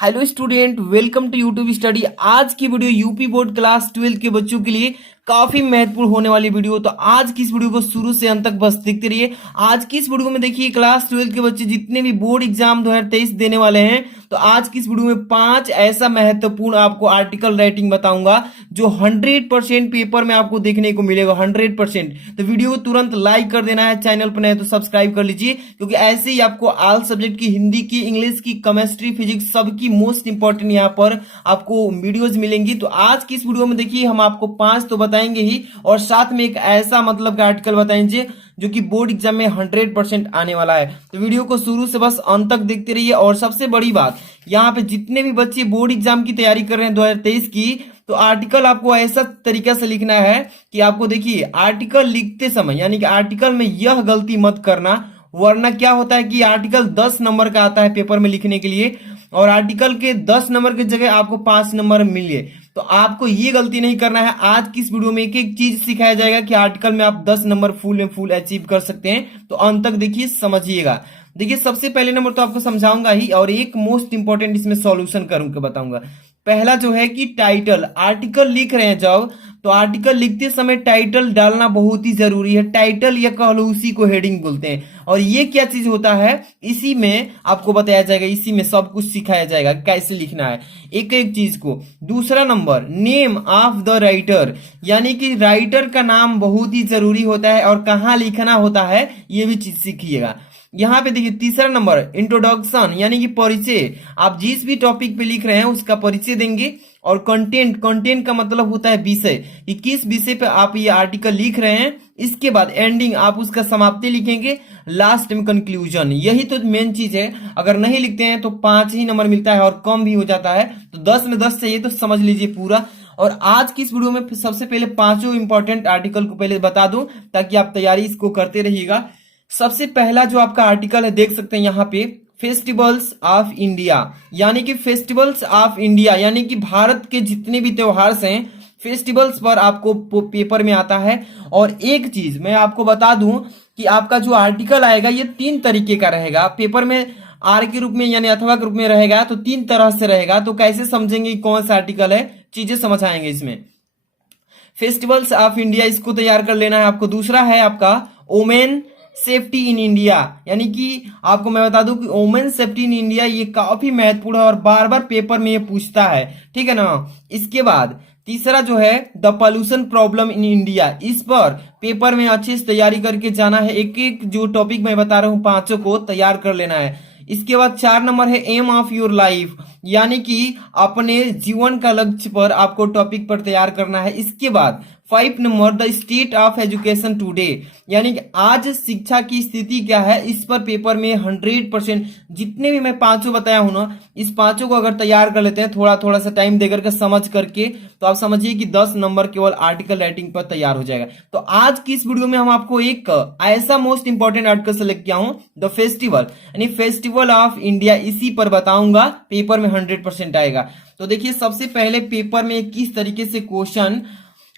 Hello student, welcome to YouTube study. आज की video UP board class 12 के बच्चों के लिए काफी महत्वपूर्ण होने वाली वीडियो। तो आज की इस वीडियो को शुरू से अंत तक बस देखते रहिए। आज की इस वीडियो में देखिए क्लास 12 के बच्चे जितने भी बोर्ड एग्जाम 2023 देने वाले हैं, तो आज की इस वीडियो में 5 ऐसा महत्वपूर्ण आपको आर्टिकल राइटिंग बताऊंगा जो 100% पेपर में आपको देखने को मिलेगा। 100%। तो वीडियो को तुरंत लाइक कर देना है, चैनल पर नए तो सब्सक्राइब कर लीजिए, क्योंकि ऐसे ही आपको ऑल सब्जेक्ट की हिंदी की, इंग्लिश की, केमिस्ट्री, फिजिक्स सबकी मोस्ट इंपॉर्टेंट यहाँ पर आपको वीडियोज मिलेंगी। तो आज की इस वीडियो में देखिए हम आपको 5 तो बताएंगे ही, और साथ में एक ऐसा मतलब का आर्टिकल बताएंगे जो कि बोर्ड एग्जाम में 100% आने वाला है। तो वीडियो को शुरू से बस अंत तक देखते रहिए। और सबसे बड़ी बात, यहाँ पे जितने भी बच्चे बोर्ड एग्जाम की तैयारी कर रहे हैं 2023 की, तो आर्टिकल आपको ऐसा तरीका से लिखना है कि आपको देखिए आर्टिकल लिखते समय, यानी कि आर्टिकल में यह गलती मत करना, वरना क्या होता है कि आर्टिकल 10 नंबर का आता है पेपर में लिखने के लिए, और आर्टिकल के 10 नंबर की जगह आपको 5 नंबर मिले। तो आपको ये गलती नहीं करना है। आज की इस वीडियो में एक एक चीज सिखाया जाएगा कि आर्टिकल में आप 10 नंबर फुल अचीव कर सकते हैं। तो अंत तक देखिए, समझिएगा। देखिए सबसे पहले नंबर तो आपको समझाऊंगा ही, और एक मोस्ट इंपॉर्टेंट इसमें सॉल्यूशन करूंगा, बताऊंगा। पहला जो है कि टाइटल, आर्टिकल लिख रहे हैं जब, तो आर्टिकल लिखते समय टाइटल डालना बहुत ही जरूरी है। टाइटल या कह लो उसी को हेडिंग बोलते हैं। और ये क्या चीज होता है, इसी में आपको बताया जाएगा, इसी में सब कुछ सिखाया जाएगा कैसे लिखना है एक एक चीज को। दूसरा number, name of the writer, यानी कि राइटर का नाम बहुत ही जरूरी होता है, और कहाँ लिखना होता है ये भी चीज सीखिएगा। यहाँ पे देखिए तीसरा नंबर, इंट्रोडक्शन, यानी कि परिचय। आप जिस भी टॉपिक पे लिख रहे हैं उसका परिचय देंगे। और कंटेंट, कंटेंट का मतलब होता है विषय, कि किस विषय पे आप ये आर्टिकल लिख रहे हैं। इसके बाद एंडिंग, आप उसका समाप्ति लिखेंगे। लास्ट में कंक्लूजन। यही तो मेन चीज है। अगर नहीं लिखते हैं तो 5 ही नंबर मिलता है, और कम भी हो जाता है। तो 10 में 10 चाहिए, तो समझ लीजिए पूरा। और आज की इस वीडियो में सबसे पहले 5 इंपॉर्टेंट आर्टिकल को पहले बता दूं, ताकि आप तैयारी इसको करते रहिएगा। सबसे पहला जो आपका आर्टिकल है, देख सकते हैं यहाँ पे, फेस्टिवल्स ऑफ इंडिया, यानी कि फेस्टिवल्स ऑफ इंडिया, यानी कि भारत के जितने भी त्योहार हैं, फेस्टिवल्स पर आपको पेपर में आता है। और एक चीज मैं आपको बता दूं कि आपका जो आर्टिकल आएगा ये 3 तरीके का रहेगा पेपर में। आर के रूप में यानी अथवा के रूप में रहेगा, तो 3 तरह से रहेगा। तो कैसे समझेंगे कौन सा आर्टिकल है, चीजें समझाएंगे इसमें। फेस्टिवल्स ऑफ इंडिया, इसको तैयार कर लेना है आपको। दूसरा है आपका वोमेन सेफ्टी इन इंडिया, यानी कि आपको मैं बता दूं कि वोमेन सेफ्टी इन इंडिया ये काफी महत्वपूर्ण है, और बार बार पेपर में ये पूछता है, ठीक है ना। इसके बाद तीसरा जो है the pollution problem in India, इस पर पेपर में अच्छे से तैयारी करके जाना है। एक एक जो टॉपिक मैं बता रहा हूं 5 को तैयार कर लेना है। इसके बाद 4 नंबर है एम ऑफ योर लाइफ, यानी कि अपने जीवन का लक्ष्य पर आपको टॉपिक पर तैयार करना है। इसके बाद 5 number the state of education today, यानी कि आज शिक्षा की स्थिति क्या है, इस पर पेपर में 100% जितने भी मैं 5 बताया हूं ना, इस 5 को अगर तैयार कर लेते हैं थोड़ा थोड़ा सा टाइम देकर के समझ करके, तो आप समझिए कि 10 नंबर केवल आर्टिकल राइटिंग पर तैयार हो जाएगा। तो आज की इस वीडियो में हम आपको एक ऐसा मोस्ट इंपॉर्टेंट आर्टिकल सेलेक्ट किया हूं, द फेस्टिवल, यानी फेस्टिवल ऑफ इंडिया, इसी पर बताऊंगा, पेपर में 100% आएगा। तो देखिए सबसे पहले पेपर में किस तरीके से क्वेश्चन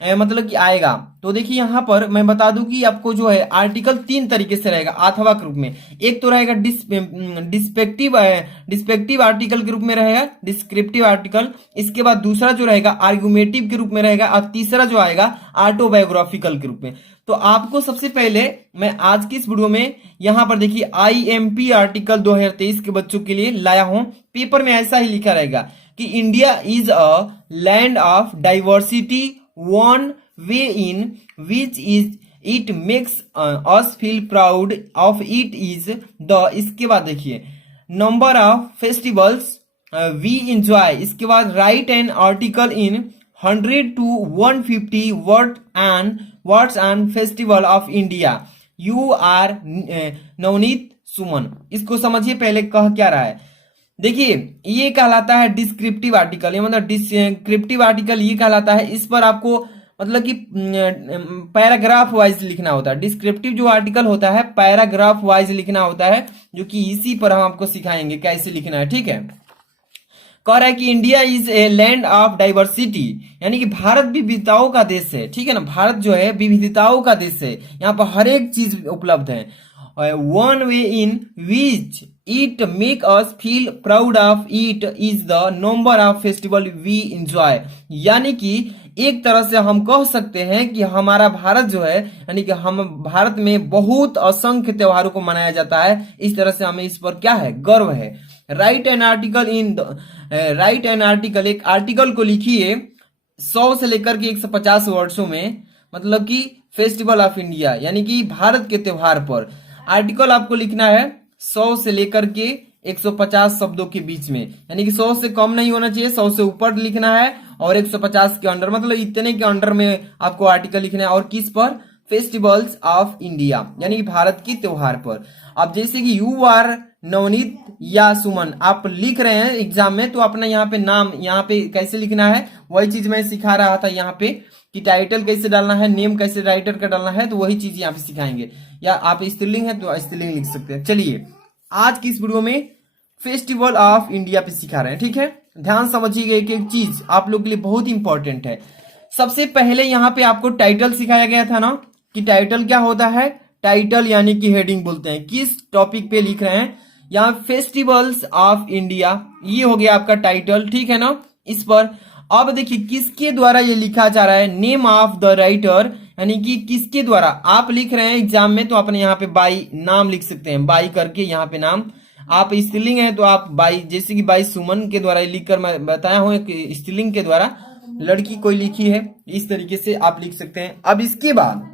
मतलब कि आएगा। तो देखिए यहाँ पर मैं बता दूं कि आपको जो है आर्टिकल 3 तरीके से रहेगा अथवा के रूप में। एक तो रहेगा डिस्पेक्टिव आर्टिकल के रूप में रहेगा, डिस्क्रिप्टिव आर्टिकल। इसके बाद दूसरा जो रहेगा आर्गुमेटिव के रूप में रहेगा, और तीसरा जो आएगा ऑटोबायोग्राफिकल के रूप में। तो आपको सबसे पहले मैं आज की इस वीडियो में यहाँ पर देखिए IMP आर्टिकल 2023 के बच्चों के लिए लाया हूं। पेपर में ऐसा ही लिखा रहेगा कि India is a land of diversity, one way in which is it makes us feel proud of it is the, इसके बाद देखिए number of festivals we enjoy। इसके बाद write an article in 100 to 150 words and festival of India. You are Navneet Suman. इसको समझिए पहले कह क्या रहा है। देखिए ये कहलाता है डिस्क्रिप्टिव आर्टिकल, ये मतलब डिस्क्रिप्टिव आर्टिकल ये कहलाता है। इस पर आपको मतलब कि पैराग्राफ वाइज लिखना होता है। डिस्क्रिप्टिव जो आर्टिकल होता है पैराग्राफ वाइज लिखना होता है, जो कि इसी पर हम आपको सिखाएंगे कैसे लिखना है, ठीक है। कह रहा है कि India is a land of diversity, यानी कि भारत विविधताओं का देश है, ठीक है ना। भारत जो है विविधताओं का देश है, यहाँ पर हर एक चीज उपलब्ध है। One way in which it make us feel proud of it is the number of festival we enjoy. यानी कि एक तरह से हम कह सकते हैं कि हमारा भारत जो है, यानी कि हम भारत में बहुत असंख्य त्योहारों को मनाया जाता है। इस तरह से हमें इस पर क्या है, गर्व है। Right an article right an article, एक आर्टिकल को लिखिए 100 से लेकर के 150 वर्षों में, मतलब कि फेस्टिवल ऑफ इंडिया यानी कि भारत के त्योहार पर आर्टिकल आपको लिखना है 100 से लेकर के 150 शब्दों के बीच में, यानी कि 100 से कम नहीं होना चाहिए, 100 से ऊपर लिखना है और 150 के अंडर, मतलब इतने के अंडर में आपको आर्टिकल लिखना है। और किस पर, फेस्टिवल्स ऑफ इंडिया यानी कि भारत की त्योहार पर। अब जैसे कि यू आर नवनीत या सुमन आप लिख रहे हैं एग्जाम में, तो अपना यहाँ पे नाम यहाँ पे कैसे लिखना है वही चीज मैं सिखा रहा था यहाँ पे, कि टाइटल कैसे डालना है, नेम कैसे राइटर का डालना है, तो वही चीज यहाँ पे सिखाएंगे। या आप स्त्रीलिंग है तो स्त्रीलिंग लिख सकते हैं। चलिए आज की इस वीडियो में फेस्टिवल ऑफ इंडिया पे सिखा रहे हैं, ठीक है। ध्यान समझिएगा, एक एक चीज आप लोग के लिए बहुत इंपॉर्टेंट है। सबसे पहले यहाँ पे आपको टाइटल सिखाया गया था ना, कि टाइटल क्या होता है, टाइटल यानी कि हेडिंग बोलते हैं, किस टॉपिक पे लिख रहे हैं। यहाँ फेस्टिवल्स ऑफ इंडिया, ये हो गया आपका टाइटल, ठीक है ना। इस पर अब देखिए किसके द्वारा ये लिखा जा रहा है, नेम ऑफ द राइटर, यानी कि किसके द्वारा आप लिख रहे हैं एग्जाम में, तो अपने यहाँ पे बाई नाम लिख सकते हैं, बाई करके यहाँ पे नाम। आप स्त्रीलिंग है तो आप बाई, जैसे कि बाई सुमन के द्वारा लिख कर मैं बताया हूं, स्त्रीलिंग के द्वारा लड़की कोई लिखी है, इस तरीके से आप लिख सकते हैं। अब इसके बाद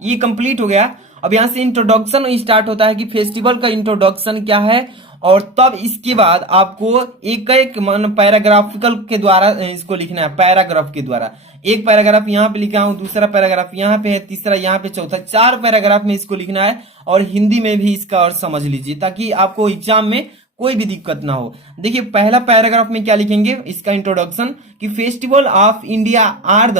ये कंप्लीट हो गया। अब यहां से इंट्रोडक्शन स्टार्ट होता है कि फेस्टिवल का इंट्रोडक्शन क्या है, और तब इसके बाद आपको एक एक पैराग्राफिकल के द्वारा इसको लिखना है, पैराग्राफ के द्वारा। एक पैराग्राफ यहाँ पे लिखा हूं, दूसरा पैराग्राफ यहाँ पे है, तीसरा यहाँ पे, चौथा, 4 पैराग्राफ में इसको लिखना है। और हिंदी में भी इसका अर्थ समझ लीजिए, ताकि आपको एग्जाम में कोई भी दिक्कत ना हो। देखिए पहला पैराग्राफ में क्या लिखेंगे, इसका इंट्रोडक्शन, कि festival of India are the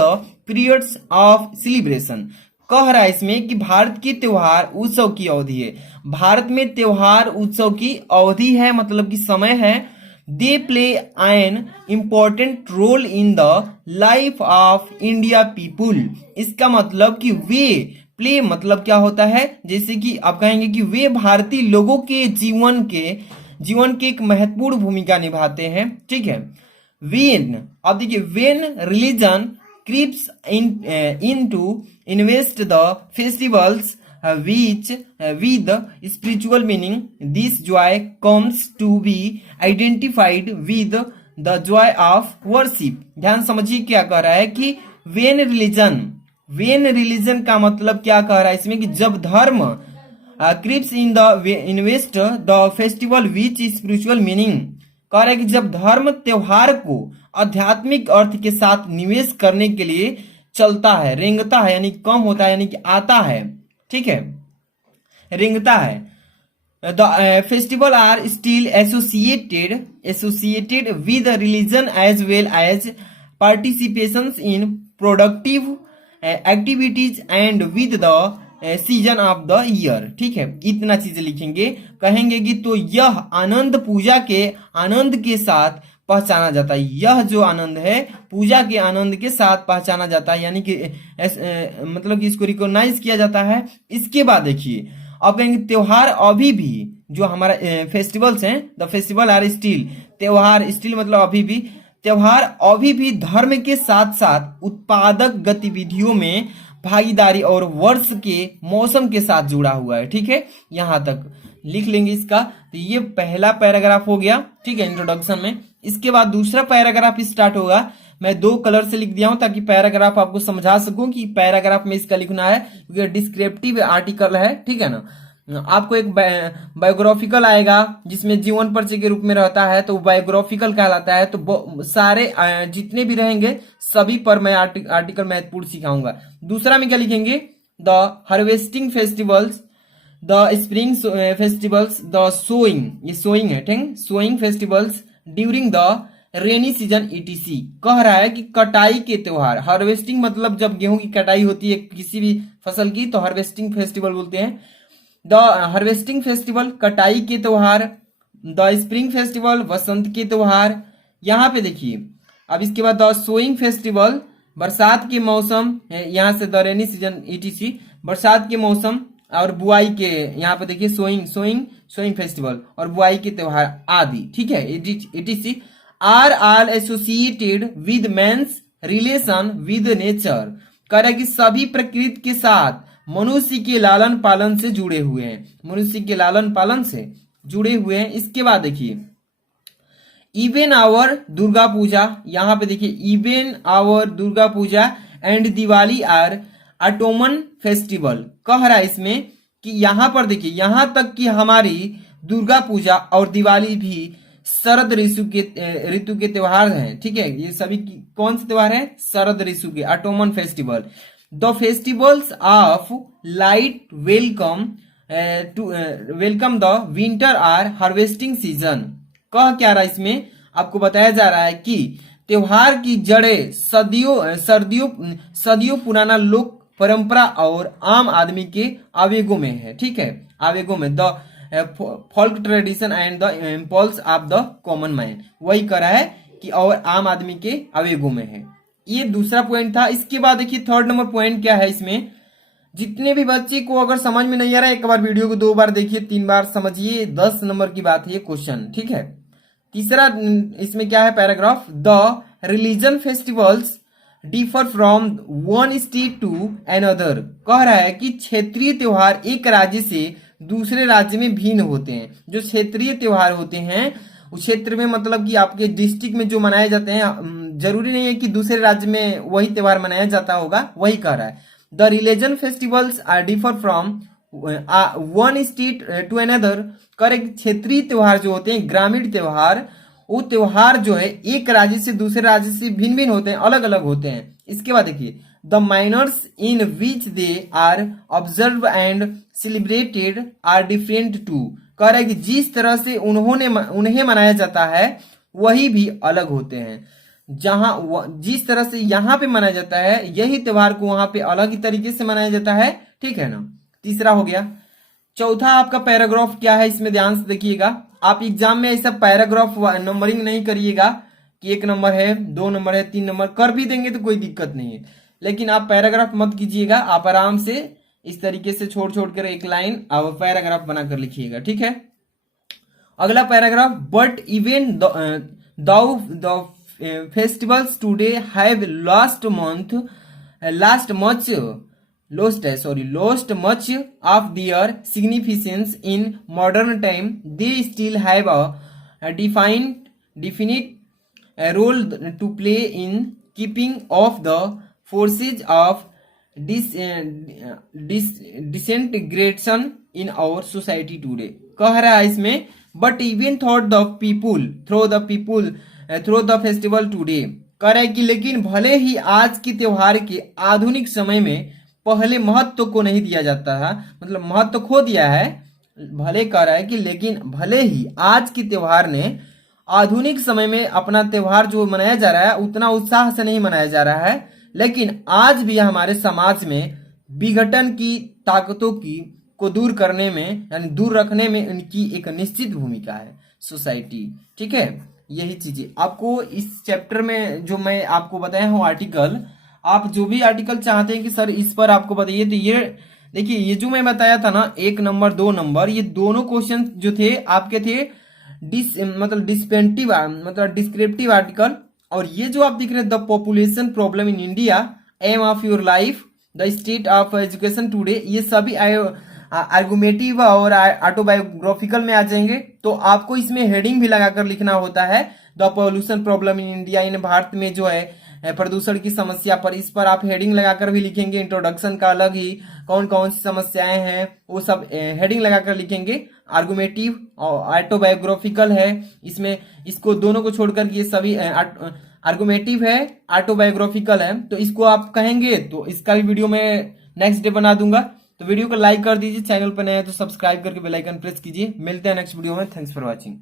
periods of celebration. कह रहा है इसमें कि भारत की त्योहार उत्सव की अवधि है, भारत में त्योहार उत्सव की अवधि है, मतलब कि समय है। They play an important role in the life of India people. इसका मतलब कि वे, प्ले मतलब क्या होता है, जैसे कि आप कहेंगे कि वे भारतीय लोगों के जीवन के एक महत्वपूर्ण भूमिका निभाते हैं, ठीक है। वेन, अब देखिए when religion creeps into invest the festivals with spiritual meaning. This joy comes to be identified with the joy of worship. ध्यान समझिए क्या कह रहा है कि when religion का मतलब क्या कह रहा है इसमें, कि जब धर्म creeps in the invest the festival with spiritual meaning, कह रहा है कि जब धर्म त्योहार को आध्यात्मिक अर्थ के साथ निवेश करने के लिए चलता है, रेंगता है, यानी कम होता है, यानी कि आता है, ठीक है, रेंगता है। The festival are still associated with religion as well as participation in productive activities and with the season of the year, ठीक है। इतना चीज लिखेंगे, कहेंगे कि तो यह आनंद पूजा के आनंद के साथ पहचाना जाता है, यह जो आनंद है पूजा के आनंद के साथ पहचाना जाता है, यानी कि मतलब कि इसको रिकॉग्नाइज किया जाता है। इसके बाद देखिए अब कहेंगे त्योहार अभी भी, जो हमारा फेस्टिवल्स हैं, द फेस्टिवल आर स्टिल, त्योहार स्टिल मतलब अभी भी, त्योहार अभी भी धर्म के साथ साथ उत्पादक गतिविधियों में भागीदारी और वर्ष के मौसम के साथ जुड़ा हुआ है, ठीक है। यहां तक लिख लेंगे इसका। तो ये पहला पैराग्राफ हो गया, ठीक है, इंट्रोडक्शन में। इसके बाद दूसरा पैराग्राफ स्टार्ट होगा। मैं 2 कलर से लिख दिया हूं ताकि पैराग्राफ आपको समझा सकूं कि पैराग्राफ में इसका लिखना है, क्योंकि डिस्क्रिप्टिव आर्टिकल है, ठीक है ना। आपको एक बायोग्राफिकल आएगा जिसमें जीवन परिचय के रूप में रहता है, तो बायोग्राफिकल कहलाता है। तो सारे जितने भी रहेंगे सभी पर मैं आर्टिकल महत्वपूर्ण सिखाऊंगा। दूसरा में क्या लिखेंगे, the harvesting festivals, the spring festivals, the sowing, ये सोइंग है, ठीक, sowing festivals during the rainy season ETC. कह रहा है कि कटाई के त्योहार, हार्वेस्टिंग मतलब जब गेहूं की कटाई होती है किसी भी फसल की, तो हार्वेस्टिंग फेस्टिवल बोलते हैं। द हार्वेस्टिंग फेस्टिवल कटाई के त्योहार, द स्प्रिंग फेस्टिवल वसंत के त्योहार। यहाँ पे देखिए अब इसके बाद द सोइंग फेस्टिवल बरसात के मौसम, यहाँ से द रेनी सीजन ईटीसी, बरसात के मौसम और बुआई के, यहाँ पे देखिए सोइंग फेस्टिवल और बुआई के त्योहार आदि, ठीक है, etc are all associated with man's relation with nature. कह रहा है कि सभी प्रकृति के साथ मनुष्य के लालन पालन से जुड़े हुए हैं, मनुष्य के लालन पालन से जुड़े हुए हैं। इसके बाद देखिए इवन आवर दुर्गा पूजा, यहाँ पे देखिए even our Durga Puja and Diwali are autumn festival. कह रहा है इसमें कि यहाँ पर देखिए यहाँ तक कि हमारी दुर्गा पूजा और दिवाली भी शरद ऋतु के त्योहार हैं, ठीक है। ये सभी कौन से त्योहार हैं? शरद ऋतु के, autumn festival. The festivals of light welcome the winter are harvesting season. कह क्या रहा है इसमें? आपको बताया जा रहा है कि त्योहार की जड़ें सदियों पुराना लोक परंपरा और आम आदमी के आवेगों में है, ठीक है, आवेगों में। The folk tradition and the impulse of the common man, वही कह रहा है कि और आम आदमी के आवेगों में है। ये दूसरा पॉइंट था। इसके बाद देखिए थर्ड नंबर पॉइंट क्या है इसमें। जितने भी बच्चे को अगर समझ में नहीं आ रहा है, एक बार वीडियो को 2 बार देखिए, 3 बार समझिए, 10 नंबर की बात है ये क्वेश्चन, ठीक है। तीसरा इसमें क्या है paragraph, the religion festivals differ from one state to another. कह रहा है कि क्षेत्रीय त्योहार एक राज्य से दूसरे राज्य में भिन्न होते हैं। जो क्षेत्रीय त्योहार होते हैं उस क्षेत्र में, मतलब कि आपके डिस्ट्रिक्ट में जो मनाए जाते हैं, जरूरी नहीं है कि दूसरे राज्य में वही त्योहार मनाया जाता होगा, वही कह रहा है। The religion festivals are differ from one state to another. कर क्षेत्रीय त्योहार जो होते हैं, ग्रामीण त्योहार, वो त्योहार जो है एक राज्य से दूसरे राज्य से भिन्न भिन्न होते हैं, अलग अलग होते हैं। इसके बाद देखिए the manners in which they are observe and celebrated are different too. कह रहा है कि जिस तरह से उन्हें मनाया जाता है वही भी अलग होते हैं। जहां जिस तरह से यहाँ पे मनाया जाता है, यही त्योहार को वहां पे अलग ही तरीके से मनाया जाता है, ठीक है ना। तीसरा हो गया। चौथा आपका पैराग्राफ क्या है, इसमें ध्यान से देखिएगा। आप एग्जाम में ऐसा पैराग्राफ नंबरिंग नहीं करिएगा कि 1 नंबर है, 2 नंबर है, 3 नंबर, कर भी देंगे तो कोई दिक्कत नहीं है, लेकिन आप पैराग्राफ मत कीजिएगा। आप आराम से इस तरीके से छोड़ कर एक लाइन आप पैराग्राफ बनाकर लिखिएगा, ठीक है। अगला paragraph, but even the festivals today have lost much of their significance in modern time. They still have a definite role to play in keeping off the forces of disintegration in our society today. कह रहा है इसमें, but even through the festival today. कह रहा है कि लेकिन भले ही आज के त्योहार के आधुनिक समय में पहले महत्व को नहीं दिया जाता था, मतलब महत्व खो दिया है। भले कह रहा है कि लेकिन भले ही आज के त्योहार ने आधुनिक समय में अपना त्योहार जो मनाया जा रहा है उतना उत्साह से नहीं मनाया जा रहा है, लेकिन आज भी हमारे समाज में विघटन की ताकतों को दूर करने में, यानी दूर रखने में इनकी एक निश्चित भूमिका है सोसाइटी, ठीक है। यही चीजें आपको इस चैप्टर में जो मैं आपको बताया हूँ आर्टिकल, आप जो भी आर्टिकल चाहते हैं कि सर इस पर आपको बताइए, तो ये देखिए ये जो मैं बताया था ना 1 नंबर 2 नंबर, ये दोनों क्वेश्चन जो थे आपके थे डिस्क्रिप्टिव आर्टिकल। और ये जो आप दिख रहे हैं the population problem in India, aim of your life, the state of education today, ये सभी आर्गुमेटिव और ऑटोबायोग्राफिकल में आ जाएंगे। तो आपको इसमें हेडिंग भी लगाकर लिखना होता है, the pollution problem in India, in Bharat में जो है प्रदूषण की समस्या पर, इस पर आप हेडिंग लगाकर भी लिखेंगे। इंट्रोडक्शन का अलग ही कौन कौन सी समस्याएं हैं वो सब हेडिंग लगाकर लिखेंगे। आर्गुमेटिव और ऑटोबायोग्राफिकल है, इसमें इसको दोनों को छोड़कर ये सभी आर्गुमेटिव है, ऑटोबायोग्राफिकल है। तो इसको आप कहेंगे तो इसका भी वीडियो मैं नेक्स्ट डे बना दूंगा। तो वीडियो को लाइक कर दीजिए, चैनल पर नए हैं तो सब्सक्राइब करके बेल आइकन प्रेस कीजिए। मिलते हैं नेक्स्ट वीडियो में। Thanks for watching.